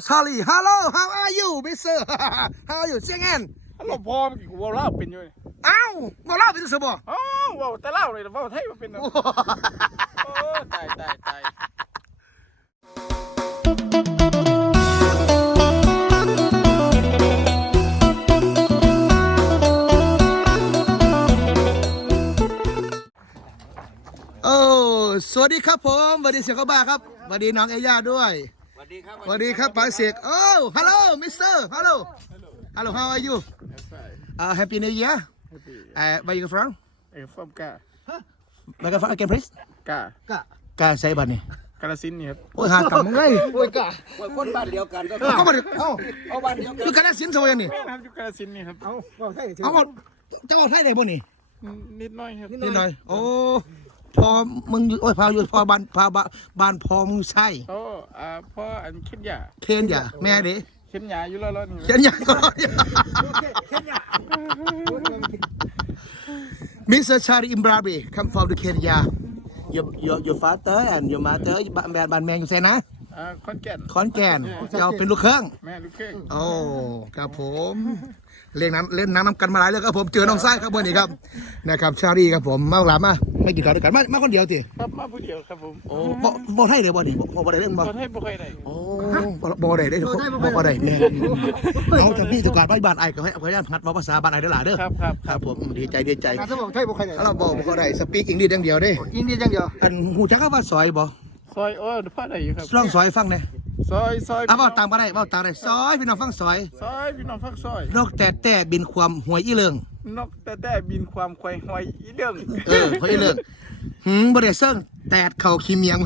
Charlie hello how are you mister how are you เสียงแอนฮัลโหลพ่อมันกี่กูเว่าเล่าวเป็นอยู่นี่อ้าวบอกเล่าเป็นสบออ๋อเว่าแต่เล่าวเลยเว่าไทยมันเป็นเนอะโอ้ตายตายตายโอ้สวัสดีครับผมสวัสดีเสียงกบ้าครับสวัสดีน้องเอย่าด้วยส วัสดีครับสวัสดีครับป๋าเสกโอ้ hello mister hello hello how are you uh, happy new year uh, where you from เอ้ยฟอมกา where you from again please กากาใส่บัตรนี่กาลสินธุ์นี่ครับโอ้ยหากำมึงไงโอ้ยกะคนบ้านเดียวกันก็เอาเข้ามาดิเอ้าเอาบ้านเดียวกันอยู่กันสินสวยนี่แม่นะครับอยู่กาลสินธุ์นี่ครับเอาเอาจะเอาไทยได้บ่นี่นิดหน้อยครับนิดหน่อยโอ้ พอมึงอยู่โอ้ยพาอยู่พอบ้านพาบ้านบ้านพอมึงใช่โอ้อ่าพ่ออันเข็นยาเคนอย่าแม่ดิเข็นยาอยู่แล้วแล้วนี่เขียนใหญ่ก็มิสเตอร์ชาลีอิมบราบี come from the Kenya your your your father and your mother บ้านบ้านแม่อยู่ไสนะอ่าคอนแก่นขอนแก่นเจ้าเป็นลูกเครื่อง แม่ลูกเครื่องโอ้ครับผมเล่นน้ำเล่นน้ำน้ำกันมาหลายเรื่องครับผมเจอน้องไส้ครับเบอร์นี้ครับนะครับชาลีครับผมมาหลามา ไม่กินข้าวด้วยกันมามาคนเดียวสิครับมาผู้เดียวครับผมโอ้บ่บ่ให้เดี๋ยวบ่นี่บ่บ่ได้เรื่องบ่บ่ให้บ่ค่อยได้โอ้บ่บ่ได้ได้บ่บ่ได้แม่เอาจากพี่ตุกาบ้านบ้านไอ้ก็ให้ขออนุญาตหัดบอกภาษาบ้านไอ้เด้อล่ะเด้อครับครับครับผมดีใจดีใจการสมองไทยบ่ใครได้ถ้าเราบอกบ่ก็ได้สปีกอังกฤษอย่างเดียวเด้อินเดียจังเดียวอันหูจักว่าซอยบ่ซอยโอ้พอได้อยู่ครับลองซอยฟังแหน่ซอยซอยอะเว้าตามบ่ได้เว้าตามได้ซอยพี่น้องฟังซอยซอยพี่น้องฟักซอยนกแต่แต่บินความหวยอีเลิง นกแต่แต่บินความควายหอยอีเรื่องเออหวยอีเลิงหืมบ่ได้เซิงแตดเข้าขี้เมียง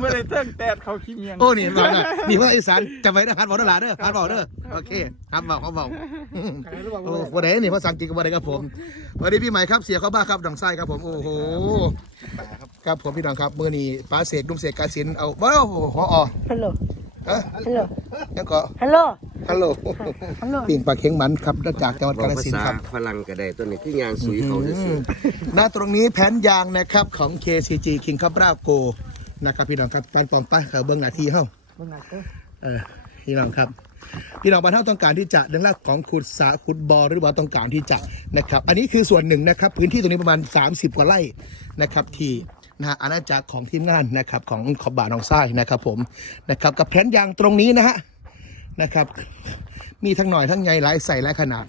ไม่ได้เต้นแตดเขาขี้เมียงโอ้นี่มาแล้วนี่ว่าอีสานจำไว้นะฮัดบอกเด้อหลานเด้อฮัดบอกเด้อโอเคฮัดบอกเขาบอกโอ้วันไหนนี่ภาษาอังกฤษกับวันไหนครับผมวันนี้พี่ใหม่ครับเสียเขาบ้าครับดองไส้ครับผมโอ้โหครับผมพี่น้องครับมื่อนี้ป้าเสกลุงเสกกาสินเอาว้าวหัวอ่อฮัลโหลฮะฮัลโหลแล้วก็ฮัลโหล ฮัลโหลฮัลโหลปิ่งปลาเค็งหมันครับจากจังหวัดบอกกาฬภาสินธุ์ษาครับฝรั่งก็ได้ตัวนี้คือยางสุยเขาซื่อณตรงนี้แผนยางนะครับของ KCG King ครับราโกนะครับพี่น้องครับปานปอมป้าเขาเบิ้งหน้าที่เฮ้ามึงอะเออเออพี่น้องครับพี่น้องบ้านเท่าต้องการที่จะดังแรกของขุดสระขุดบอ่อหรือว่าต้องการที่จะนะครับ อันนี้คือส่วนหนึ่งนะครับ พื้นที่ตรงนี้ประมาณ 30 กว่าไร่นะครับที่นะฮะอาณาจักรของทีมงานนะครับของขอบบานน้องไส้นะครับผมนะครับกับแผนยางตรงนี้นะฮะ นะครับ มีทั้งหน่อยทั้งใหญ่หลายใส่หลายขนาด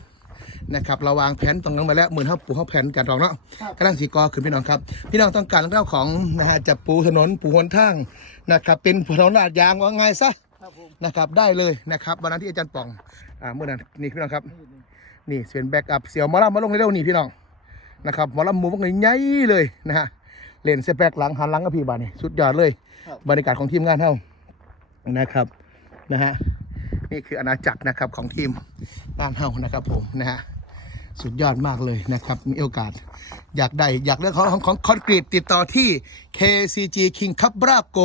นะครับเราวางแผนตรงนั้นมาแล้วเหมือนเขาปูเขาแผนกันรองเนาะกำลังสีกอขึ้นพี่น้องครับ พี่น้องต้องการเรื่องของนะฮะจะปูถนนปูหนทางนะครับเป็นถนนลาดยางว่าไงซะนะครับได้เลยนะครับวันนั้นที่อาจารย์ป่องอ่าเมื่อนั้นนี่พี่น้องครับ นี่เสียนแบ็กอัพเสียวหมอลำมาลงเร็วๆนี่พี่น้องนะครับหมอลำหมูพวกนี้ใหญ่เลยนะฮะเล่นเสียแบ็กหลังหันหลังกับพี่บานนี่สุดยอดเลย บรรยากาศของทีมงานเท่านะครับนะฮะ นี่คืออาณาจักรนะครับของทีมบ้านเฮานะครับผมนะฮะสุดยอดมากเลยนะครับ มีโอกาส อยากได้อยากเรื่องของของของคอนกรีตติดต่อที่ KCG King คับราโก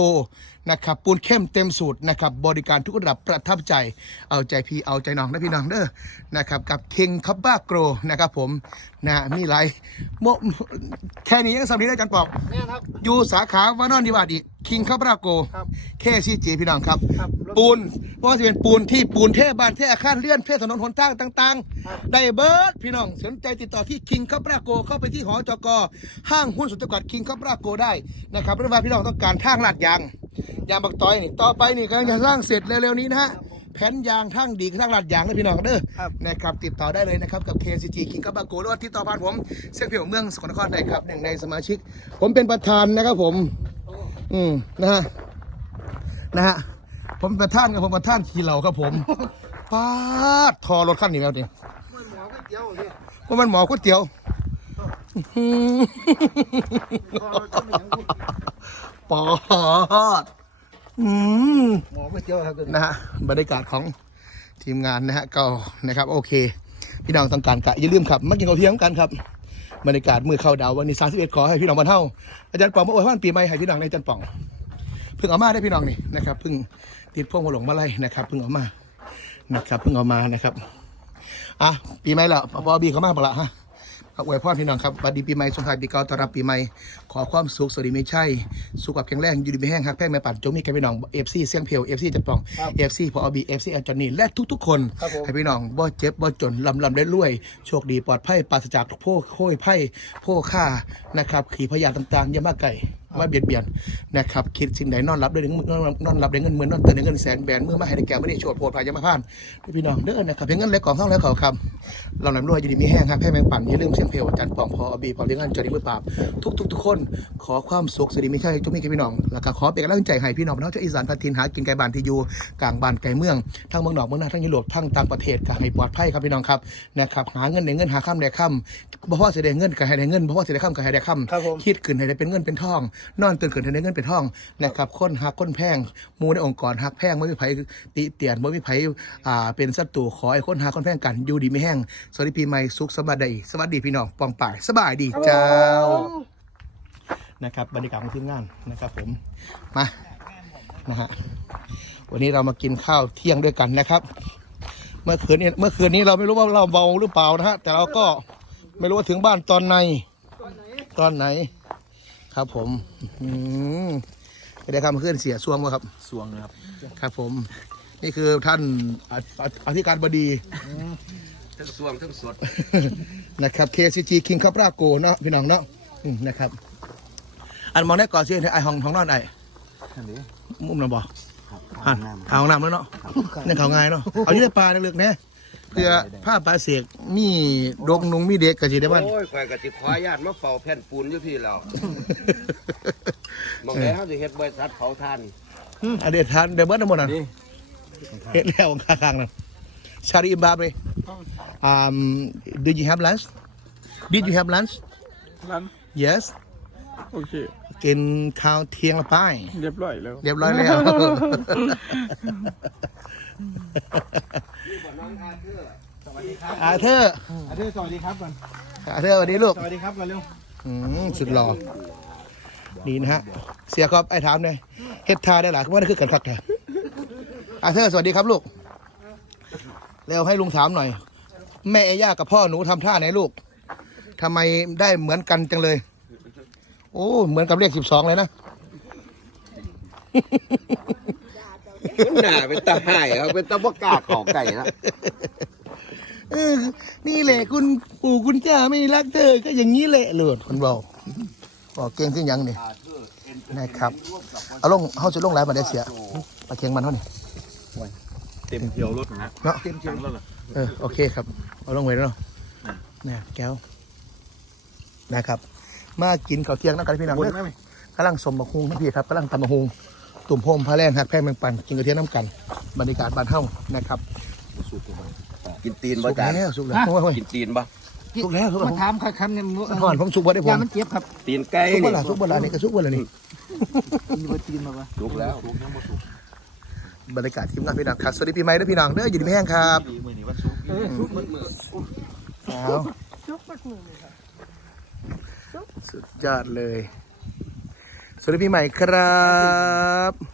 นะครับปูนเข้มเต็มสูตรนะครับบริการทุกระดับประทับใจเอาใจพี่เอาใจน้องนะพี่น้องเด้อนะครับกับ King คับราโกนะครับผมนะมีหลายโมแค่นี้ยังสำเร็จได้กันปอกเนี่ยครับ อยู่สาขาวานอนดีวาดีคิงคับราโกครับเคซีจีพี่น้องครับ ครับ ปูนเพราะว่าจะเป็นปูนที่ปูนเทบ้านเทอาคารเลื่อนเพศถนนหนทางต่างครับๆได้เบิร์ดพี่น้องสนใจติดต่อที่คิงคับราโกเข้าไปที่หอจกห้างหุ้นสุนทรกัดคิงคับราโกได้นะครับหรือว่าพี่น้องต้องการทางลาดยางยางบักต้อยนี่ต่อไปนี่กำลังจะสร้างเสร็จเร็วๆนี้นะฮะแผ่นยางทั้งดีทั้งลาดยางนะพี่น้องเด้อครับนะครับติดต่อได้เลยนะครับกับ KCG คิงคับราโกหรือว่าติดต่อผ่านผมเส้นเพียวเมืองสกลนครได้ครับหนึ่งในสมาชิก ผมเป็นประธานนะครับผม อืมนะฮะนะฮะผมเป็นประธานกับผมประธานขี่เหล่าครับผมปาดทอรถขั้นนี้แล้วนี่หมอก๋วยเตี๋ยวเนี่ยว่ามันหมอก๋วยเตี๋ยวอื้อหือ ปอดอืมหมอก๋วยเตี๋ยวครับตัวนี้นะฮะบรรยากาศของทีมงานนะฮะก็นะครับ โอเค พี่น้องต้องการกะอย่าลืมครับมากินข้าวเที่ยงกันครับบรรยากาศมือเข้าดาววันนี้31ขอให้พี่น้องบรรเทาอาจารย์ป๋องมาอวยพรปีใหม่ให้พี่น้องในอาจารย์ป๋องเพิ่งเอามาได้พี่น้องนี่นะครับเพิ่งติดพวงมาหลงมาไล่นะครับเพิ่งเอามานะครับเพิ่งเอามานะครับอะปีใหม่แล้วปอบีเขามาปะละฮะ อวยพรพี่น้องครับบัดดีปีใหม่สงท้ายปีเก่าต้อนรับปีใหม่ขอความสุขสวัสดีไม่ใช่สุขภาพแข็งแรงอยู่ดีไม่แห้งฮักแป้งแม่ปั่นจงมีแก่พี่น้องเอฟซีเสียงเพลวเอฟซีจัดปองเอฟซีพอบีเอฟซีแอนจอนี่และทุกๆ คนครับผมให้พี่น้องบ่เจ็บบ่จนลำลำได้รวย โชคดีปลอดภัยปราศจากโพวกโค้ยไพ่โพวกฆ่านะครับขี่พยาธิต่างๆอย่ามาไก่ มาเบียดเบียนนะครับคิดสิ่งใดนอนรับได้เงินนอนนอนรับได้เงินหมื่นนอนตื่นได้เงินแสนแบนเมื่อมาให้ได้แก่ไม่ได้โชดโพดพายยามาพานพี่น้องเด้อนะครับเพียงเงินเล็กของท่องแล้วเขาครับเราหนำรวยอยู่ดีมีแห้งครับแพ้แมงปั่นอย่าลืมเสียงเพลวจันทร์ปองพอบีพอเลี้ยงงานจอดีมือปราบทุกทุกทุกคนขอความสุขสวัสดีไม่ใช่จงมีแก่พี่น้อง แล้วก็ขอเป็นกำลังใจให้พี่น้องพี่น้องชาวอีสานพันทินหากินไก่บ้านที่อยู่กลางบ้านไก่เมือง ทั้งเมืองนอกเมืองนาทั้งยุโรปทั้งต่างประเทศก็ให้ปลอดภัยครับพี่น้องครับนะครับหาเงินได้เงินหาค่ำได้ค่ำบ่พอสิได้เงินก็ให้ได้เงินบ่พอสิได้ค่ำก็ให้ได้ค่ำครับผม คิดขึ้นให้ได้เป็นเงินเป็นทอง นอนตื่นขึ้นให้ได้เงินเป็นทองนะครับคนหักคนแพงหมูในองค์กรหักแพงไม่มีไผติเตียนไม่มีไผอ่าเป็นศัตรูขอให้คนหักคนแพงกันอยู่ดีไม่แห้งสวัสดีปีใหม่สุขสวัสดีสวัสดีพี่น้องปองป่ายสบายดีเจ้า นะครับบรรยากาศของทีมงานนะครับผมมานะฮะวันนี้เรามากินข้าวเที่ยงด้วยกันนะครับ เมื่อคืนนี้เมื่อคืนนี้เราไม่รู้ว่าเราเบาหรือเปล่านะฮะแต่เราก็ไม่รู้ว่าถึงบ้านตอนไหนตอนไหน ครับผมอืมไม่ได้คำขึ้นเสียสวงวะครับสวงนะครับ ครับผม นี่คือท่านอออธิการบดีทั้งสวงทั้งสดนะครับ KCG King ครับราโกเนาะพี่น้องเนาะอืมนะครับ อันมองได้ก่อนสิไอห้องห้องนอนไอมุมนั่นบ่อันเอาห้องน้ำแล้วเนาะนั่นเขาง่ายเนาะเอาอยู่ในป่าลึกๆนะเพื่อผ้าปลาเสกมีดงนุงมีเด็กก็สิได้บ้านโอ้ยข่อยก็สิขออนุญาตมาเฝ้าแผ่นปูนอยู่พี่แล้วมองได้เฮาสิเฮ็ดบริษัทเผาทานอันเดียทานเดี๋ยวเบิร์ดทั้งหมดน่ะเฮ็ดแล้วข้างๆนั่นชาลีอิมบาเบ um did you have lunch did you have lunch ร้าน yes โอเค กินข้าวเที่ยงและไปเรียบร้อยแล้ว เรียบร้อยแล้วอาเธอร์อาเธอร์สวัสดีครับก่อนอาเธอร์สวัสดีลูก สวัสดีครับก่อนเร็วอืมสุดหล่อ นี่นะฮะ เสียครับไอ้ถามเลยเฮ็ดทาได้หรอว่านั่นคือกันคักเถอะอาเธอร์สวัสดีครับลูกเร็วให้ลุงถามหน่อย แม่เอย่ากับพ่อหนูทำท่าไหนลูกทำไมได้เหมือนกันจังเลย โอ้เหมือนกับเลขสิบสองเลยนะ หน้าเป็นตาหายเอาเป็นตาบ่กล้าเข้าใกล้นะเออ นี่แหละคุณปู่คุณจ้าไม่รักเธอ ก็อย่างนี้แหละเลือดคนบอกบอกเก่งขึ้นยังนี่นะครับเอาลงเขาจะลงไลฟ์มาได้เสียปลาเคียงมันเท่านี้เต็มเที่ยวรถนะเนาะเต็มเที่ยวแล้วเหรอเออโอเคครับ เอาลงไว้แล้วเนาะนี่แก้วนะครับ มากินข้าวเที่ยงน้ำกันพี่น้องเด้อกำลังสมบะฮุงนะพี่ครับกำลังตำบะฮุงตุ่มโฮมพาแรงหักแพงแมงปันกินกระเทียมน้ำกันบรรยากาศบ้านเฮานะครับกินตีนบ่สุกจานแล้วสุกแล้วโอ้ยกินตีนบ่สุกแล้วสุกแล้วมาถามใครคำเนี่ยผ่อนผมสุกบ่ได้ผมยามันเจ็บครับตีนไก่ซุกนี่เบล่ะซุกเบล่ะนี่ก็ซุกเบล่ะนี่มีวัตีนมาปะสุกแล้วบรรยากาศทีมงานพี่น้องครับสวัสดีปีใหม่ด้วยพี่น้องเด้ออยู่ดีไม่แห้งครับปีมือนี้วันศุกร์เอา สุดยอดเลย สวัสดีปีใหม่ครับ